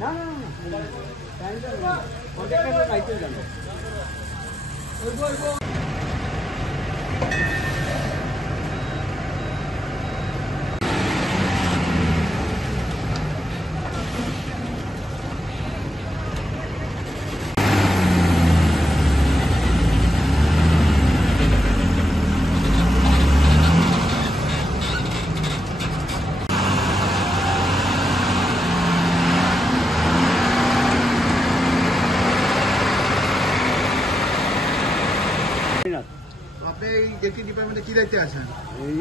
না না না কন্ট্রাক্টর নাইতে জানো আপনি এই জেটি ডিপার্টমেন্টে কি দায়িত্বে আছেন?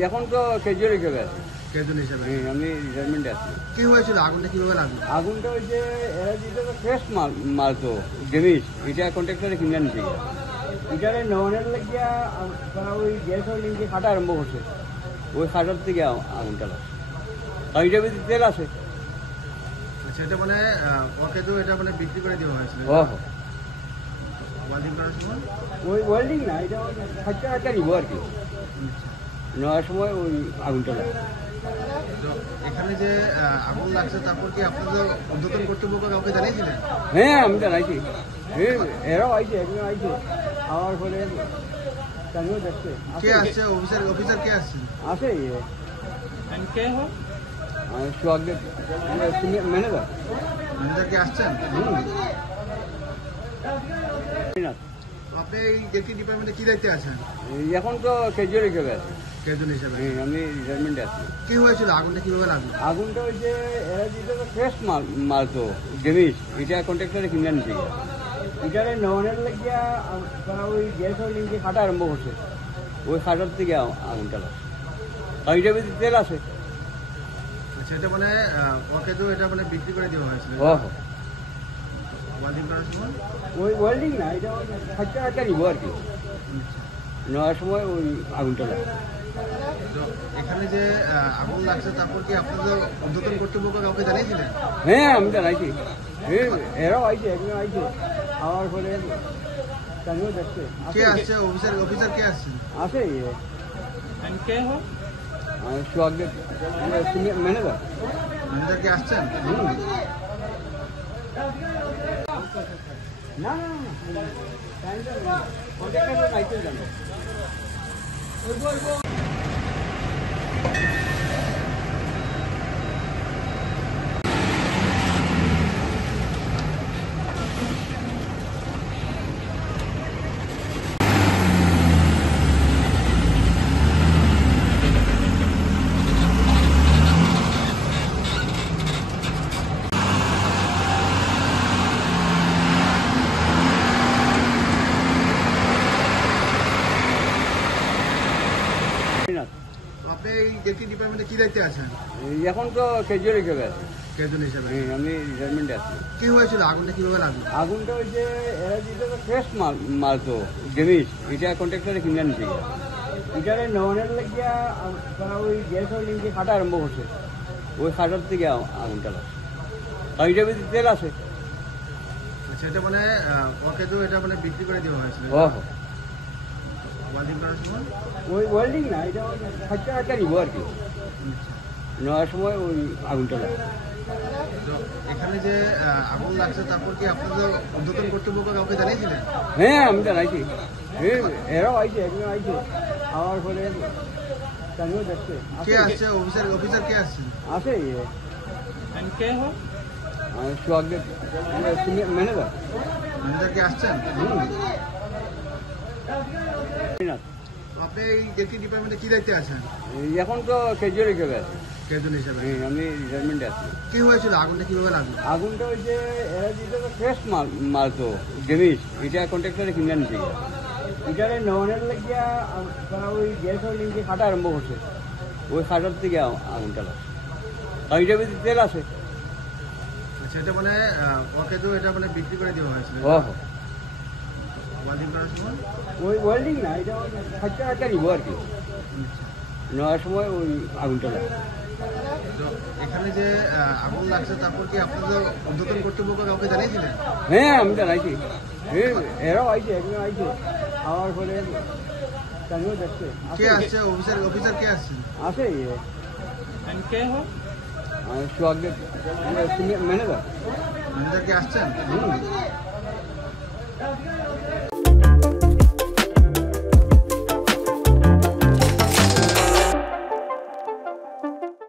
এখন তো ক্যাজুয়াল হিসেবে আছে। ক্যাজুয়াল হিসেবে আমি রিটায়ারমেন্টে আছি। কি হয়েছিল? আগুনটা কিভাবে লাগলো? আগুনটা ওই যে এরা দিতে তো ফ্রেশ মাল তো জিনিস এটা কন্ট্রাক্টরে কিনে নিতে এটারে নেওয়ানোর লাগিয়া তারা ওই গ্যাস হোল্ডিং দিয়ে খাটা আরম্ভ করছে। ওই খাটার থেকে আগুনটা লাগছে। আর এটার ভিতরে তেল আছে। আচ্ছা, এটা মানে ওকে তো এটা মানে বিক্রি করে দেওয়া হয়েছিল। ওয়েল্ডিং করার সময়? ওই ওয়েল্ডিং না, এটা খাচ্চা খাচ্চা নিবো আর কি। নেওয়ার সময় ওই আগুনটা লাগে। তো এখানে যে আগুন লাগছে তারপর কি আপনাদের উদ্বোধন কর্তৃপক্ষ কাউকে জানিয়েছিলেন? হ্যাঁ, আমি জানাইছি। এরাও আইছে, একজন আইছে আমার ফলে স্থানীয় দেখছে। কে আসছে? অফিসার কে আসছে? আছে কে হয় সোহাগদেব ম্যানেজার। ম্যানেজার কে আসছেন? আপনি এই জেটি ডিপার্টমেন্টে কি দায়িত্বে আছেন? এখন তো ক্যাজুয়াল হিসেবে আছে। ক্যাজুয়াল হিসেবে আমি রিটায়ারমেন্টে আছি। কি হয়েছিল? আগুনটা কিভাবে লাগলো? আগুনটা ওই যে এরা দিতে তো ফ্রেশ মাল তো জিনিস এটা কন্ট্রাক্টরে কিনে নিতে এটারে নেওয়ানোর লাগিয়া তারা ওই গ্যাস হোল্ডিং দিয়ে খাটা আরম্ভ করছে। ওই খাটার থেকে আগুনটা লাগছে। আর এটার ভিতরে তেল আছে। আচ্ছা, এটা মানে ওকে তো এটা মানে বিক্রি করে দেওয়া হয়েছিল। ওয়েল্ডিং করার সময়? ওই ওয়েল্ডিং না, এটা খাচ্চা খাচ্চা নিবো আর কি। নেওয়ার সময় ওই আগুনটা লাগে। তো এখানে যে আগুন লাগছে তারপর কি আপনাদের উদ্বোধন কর্তৃপক্ষ কাউকে জানিয়েছিলেন? হ্যাঁ, আমি জানাইছি। এরাও আইছে, একজন আইছে আমার ফলে স্থানীয় দেখছে। কে আসছে? অফিসার কে আসছে? আছে কে হয় সোহাগদেব ম্যানেজার। ম্যানেজার কে আসছেন? না না না কন্ট্রাক্টর নাইতে জানো। আপনি এই জেটি ডিপার্টমেন্টে কি দায়িত্বে আছেন? এখন তো ক্যাজুয়াল হিসেবে আছে। ক্যাজুয়াল হিসেবে আমি রিটায়ারমেন্টে আছি। কি হয়েছিল? আগুনটা কিভাবে লাগলো? আগুনটা ওই যে এরা দিতে তো ফ্রেশ মাল তো জিনিস এটা কন্ট্রাক্টরে কিনে নিতে এটারে নেওয়ানোর লাগিয়া তারা ওই গ্যাস হোল্ডিং দিয়ে খাটা আরম্ভ করছে। ওই খাটার থেকে আগুনটা লাগছে। আর এটার ভিতরে তেল আছে। আচ্ছা, এটা মানে ওকে তো এটা মানে বিক্রি করে দেওয়া হয়েছিল। ওয়েল্ডিং করার সময়? ওই ওয়েল্ডিং না, এটা খাচ্চা খাচ্চা নিবো আর কি। নেওয়ার সময় ওই আগুনটা লাগে। তো এখানে যে আগুন লাগছে তারপর কি আপনাদের উদ্বোধন কর্তৃপক্ষ কাউকে জানিয়েছিলেন? হ্যাঁ, আমি জানাইছি। এরাও আইছে, একজন আইছে আমার ফলে স্থানীয় দেখছে। কে আসছে? অফিসার কে আসছে? আছে কে হয় সোহাগদেব ম্যানেজার। ম্যানেজার কে আসছেন? আপনি এই জেটি ডিপার্টমেন্টে কি দায়িত্বে আছেন? এখন তো ক্যাজুয়াল হিসেবে আছে। ক্যাজুয়াল হিসেবে আমি রিটায়ারমেন্টে আছি। কি হয়েছিল? আগুনটা কিভাবে লাগলো? আগুনটা ওই যে এরা দিতে তো ফ্রেশ মাল তো জিনিস এটা কন্ট্রাক্টরে কিনে নিতে এটারে নেওয়ানোর লাগিয়া তারা ওই গ্যাস হোল্ডিং দিয়ে খাটা আরম্ভ করছে। ওই খাটার থেকে আগুনটা লাগছে। আর এটার ভিতরে তেল আছে। আচ্ছা, এটা মানে ওকে তো এটা মানে বিক্রি করে দেওয়া হয়েছিল। ওয়েল্ডিং করার সময়? ওই ওয়েল্ডিং না, এটা খাচ্চা খাচ্চা নিবো আর কি। নেওয়ার সময় ওই আগুনটা লাগে। তো এখানে যে আগুন লাগছে তারপর কি আপনাদের উদ্বোধন কর্তৃপক্ষ কাউকে জানিয়েছিলেন? হ্যাঁ, আমি জানাইছি। এরাও আইছে, একজন আইছে আমার ফলে স্থানীয় দেখছে। কে আসছে? অফিসার কে আসছে? আছে কে হয় সোহাগের ম্যানেজার। ম্যানেজার কি আসছেন? হুম।